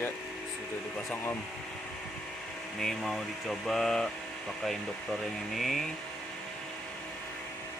Ya, sudah dipasang om. Ini mau dicoba pakai induktor yang ini.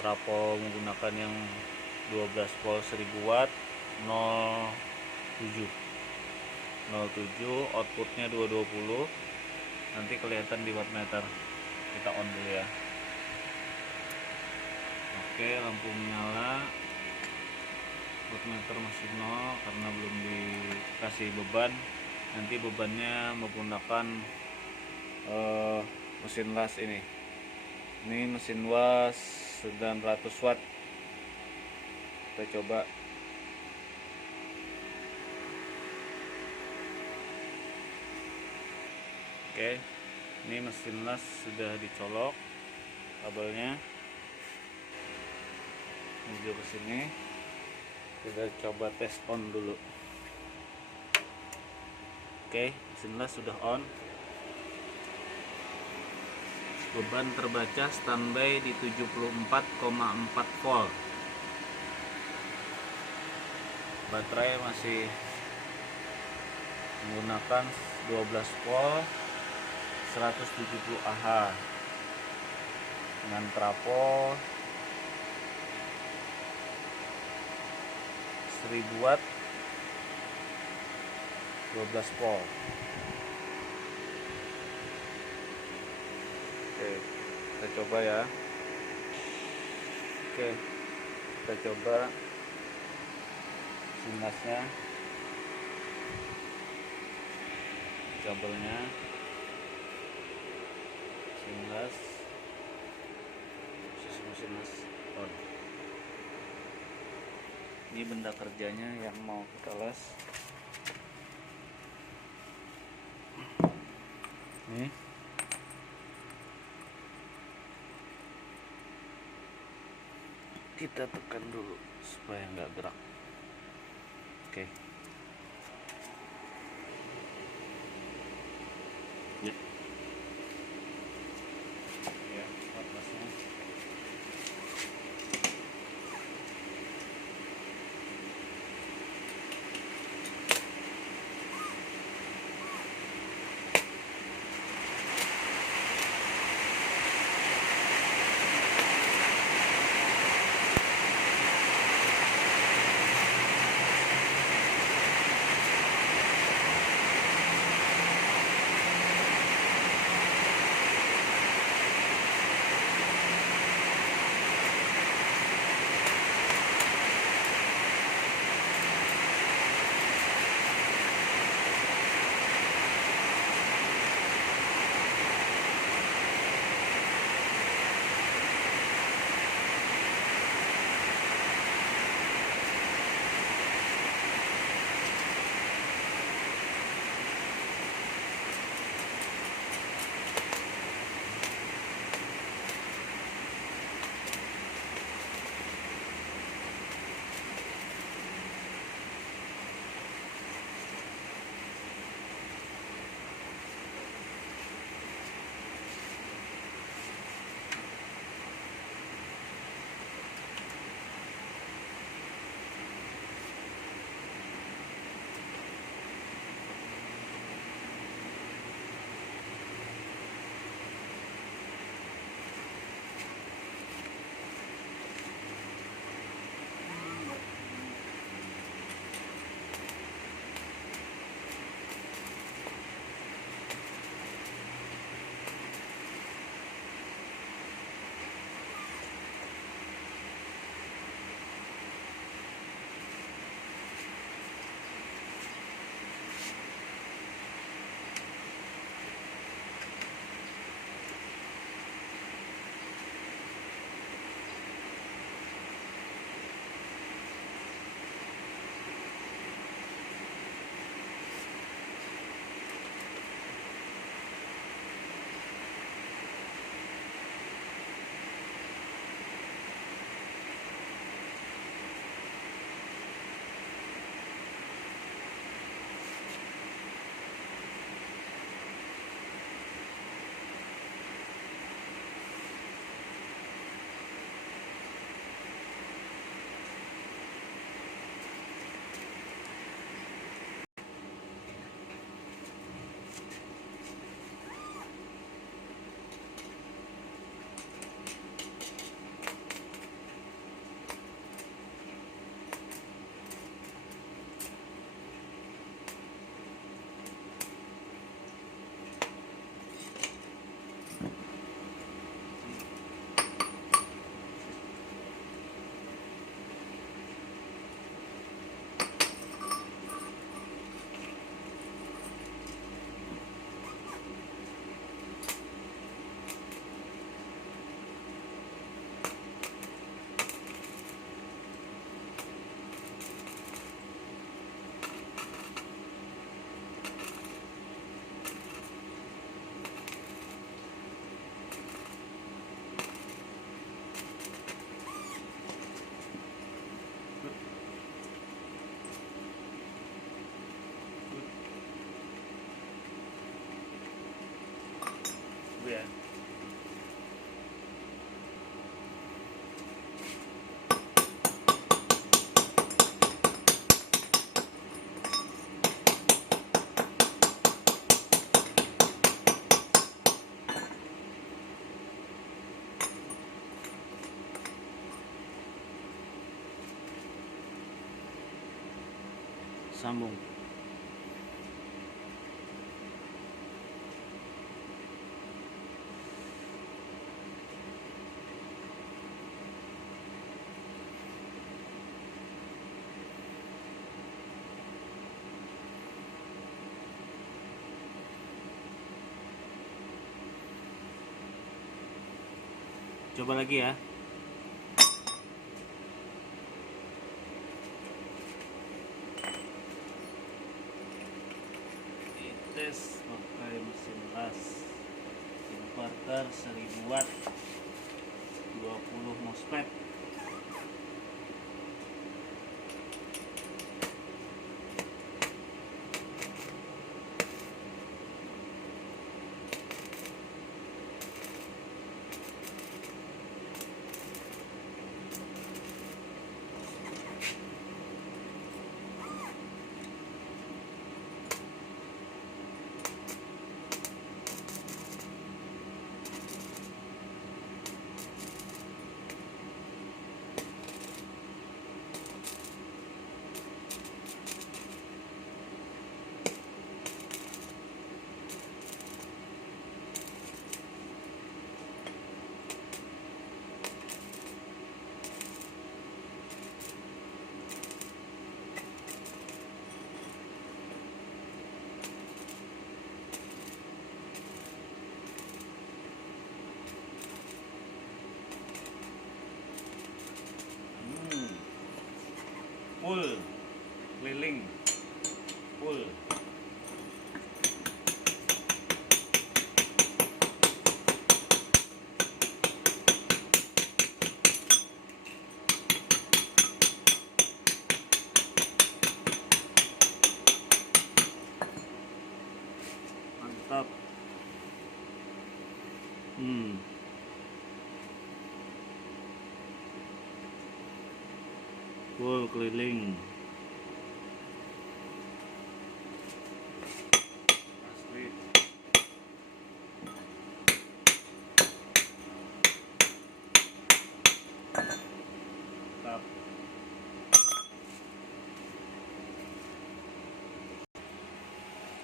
Trafo menggunakan yang 12 volt 1000 watt 07 outputnya 220. Nanti kelihatan di wattmeter. Kita on dulu ya. Oke, lampu menyala. Wattmeter masih 0 karena belum dikasih beban. Nanti bebannya menggunakan mesin las ini mesin was 900 watt. Kita coba. Oke, ini mesin las sudah dicolok kabelnya menuju ke sini. Kita coba tes on dulu. Oke, mesin las sudah on. Beban terbaca standby di 74,4 volt. Baterai masih menggunakan 12 volt 170 Ah dengan trafo 1000 watt 12 volt. Oke, kita coba ya. Oke, kita coba sinasnya, kabelnya, sinas, sinas on. Ini benda kerjanya yang mau kita les. Nih. Kita tekan dulu supaya nggak gerak. Oke. Ya. Ya, atasnya. sambung. Coba lagi ya. Tes pakai mesin las inverter 1000 watt 20 MOSFET. Full keliling, full. Mantap. Full keliling. Asli. Mantap.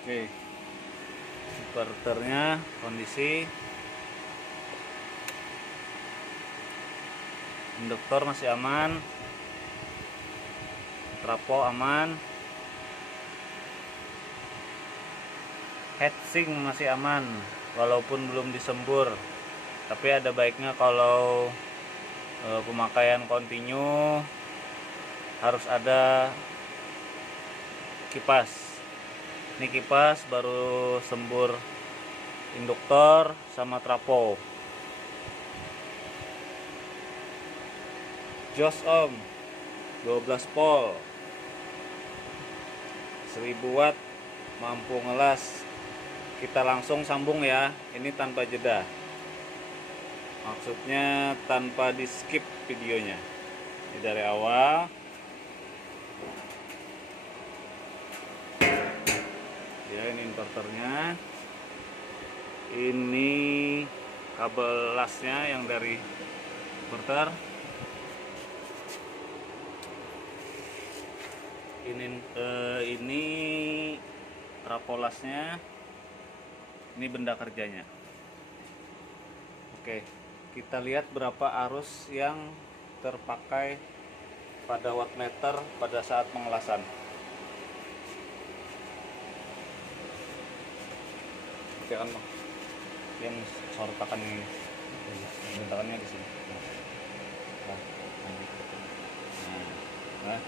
Oke. Inverternya kondisi, induktor masih aman, trapo aman, heatsink masih aman walaupun belum disembur. Tapi ada baiknya kalau pemakaian kontinu harus ada kipas. Ini kipas baru sembur induktor sama trapo. Jos ohm 12 volt 1000 watt mampu ngelas. Kita langsung sambung ya, ini tanpa jeda, maksudnya tanpa di skip videonya. Ini dari awal. Ya, ini inverternya, ini kabel lasnya yang dari inverter, ini trapo lasnya, ini benda kerjanya. Oke, kita lihat berapa arus yang terpakai pada wattmeter pada saat pengelasan. Oke kan, yang sortakan ini, sortakannya di sini. Nah.